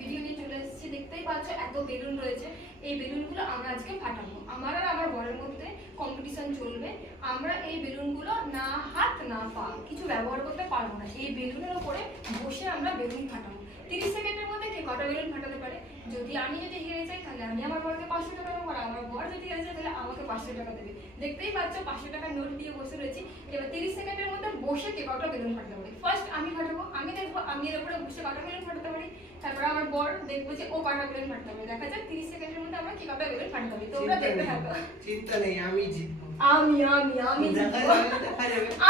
Video নিয়ে চলে এসেছি, দেখতেই পাচ্ছ এত বেলুন রয়েছে। এই বেলুনগুলো আমরা আজকে ফাটাবো। আমার আর আমার বরের মধ্যে কম্পিটিশন চলবে। আমরা এই বেলুনগুলো না হাত, না পা কিছু ব্যবহার করতে পারব না। এই বেলুনের ওপরে বসে আমরা বেলুন ফাটাবো। তিরিশ সেকেন্ডের মধ্যে কে কটা বেলুন ফাটাতে পারে? যদি আমি যদি হেরে যাই, তাহলে আমি আমার বরকে পাঁচশো টাকা দেবো আর আমার বর যদি হেরে যায়, তাহলে আমাকে পাঁচশো টাকা দেবে। দেখতেই পাচ্ছ, পাঁচশো টাকার নোট দিয়ে বসে রয়েছি। এবার তিরিশ সেকেন্ডের মধ্যে বসে কে কটা বেলুন ফাটাতে পারি? ফার্স্ট আমি ফাটাবো, আমি দেখব, আমি এর উপরে বসে কটা বেলুন ফাটাতে পারি? তারপরে আমার বর দেখব যে ও কটা বেলুন ফাটাতে পারে দেখা যাক তিরিশ সেকেন্ডের মধ্যে আমরা কি কটা বেলুন তোমরা দেখতে থাকো চিন্তা নেই আমি জিতবো। আমি আমি আমি জিতবো।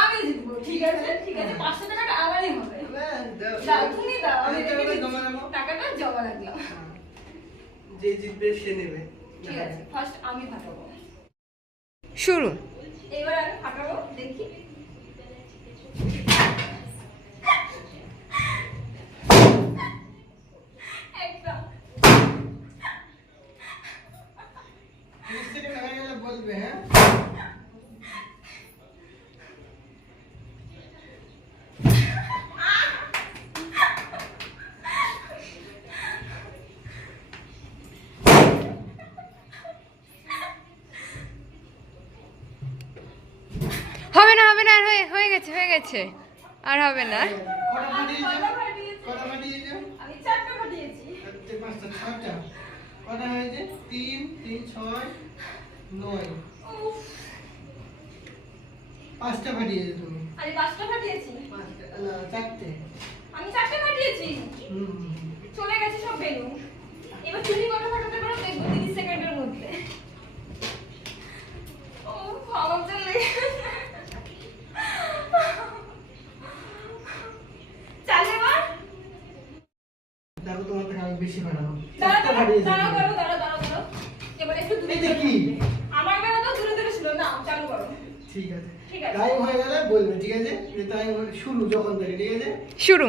আমি জিতবো ঠিক আছে? ঠিক আছে পাঁচশো টাকাটা আমারই হবে। দাও। দাও তুমি দাও আমি আমি টাকাটা জমা রাখো। টাকাটা জমা রাখলাম হ্যাঁ। যে জিতবে সে নেবে। ঠিক আছে ফার্স্ট আমি ফাটাবো। শুরু এবার আমি ফাটাবো দেখি একটা তিরিশ সেকেন্ড হয়ে গেলে বলবে হ্যাঁ? হবে না হবে না আর হয়ে হয়ে গেছে হয়ে গেছে। আর হবে না কটা ফাটিয়েছো কটা ফাটিয়েছি? কটা ফাটিয়েছো আমি চারটা ফাটিয়েছি চারটে পাঁচটা ছটা কটা হয়েছে? তিন তিন ছয় নয়। পাঁচটা ফাটিয়েছো তুমি। পাঁচটা ফাটিয়েছি পাঁচটা না চারটে। আমি চারটা ফাটিয়েছি। চলে গেছে সব বেলুন। এবার তুমি কটা ফাটাতে পারো দেখব তিরিশ সেকেন্ডের মধ্যে। ও আমার চাল দেখো তোমার বেশি কি? আমার বেলা তো দূরে দূরে ছিল না চালু করো। ঠিক আছে। ঠিক আছে। টাইম হয়ে গেলে বলবে ঠিক আছে? যে টাইম শুরু যখন থেকে ঠিক আছে? শুরু।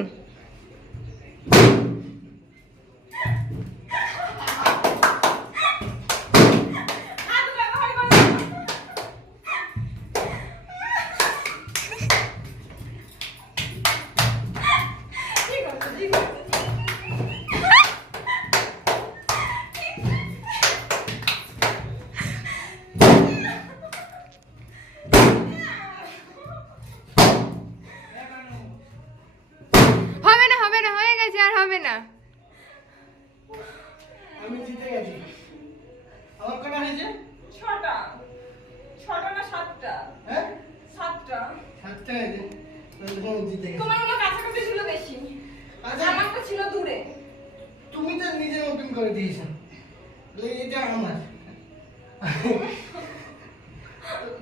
হবে না। আমি জিতে গেছি। আমার কটা হয়েছে? ছটা। ছটা না সাতটা? হ্যাঁ? সাতটা। সাতটা হয়েছে। জিতে গেছি। তোমার আমার কাছাকাছি ছিল বেশি। আচ্ছা। আমারটা ছিল দূরে। তুমি তো নিজের মতন করে দিয়েছ। এটা আমার।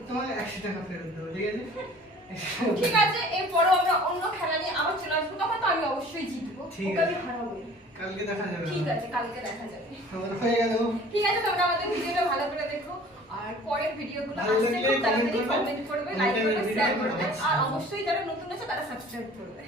তোমার একশো টাকা ফেরত দেবো ঠিক আছে? 100 টাকা। ঠিক আছে এরপরও আমরা অন্য খেলা নিয়ে আবার চলে আসব তখন তো আমি অবশ্যই জিতবো। ঠিক আছে। কালকে দেখা যাবে। ঠিক আছে কালকে দেখা যাবে। আমার হয়ে গেল। ঠিক আছে তোমরা আমাদের ভিডিওটা ভালো করে দেখো আর পরের ভিডিওগুলো খুব তাড়াতাড়ি কমেন্ট করবে লাইক করবে শেয়ার করবে। আর অবশ্যই যারা নতুন আছে তারা সাবস্ক্রাইব করবে।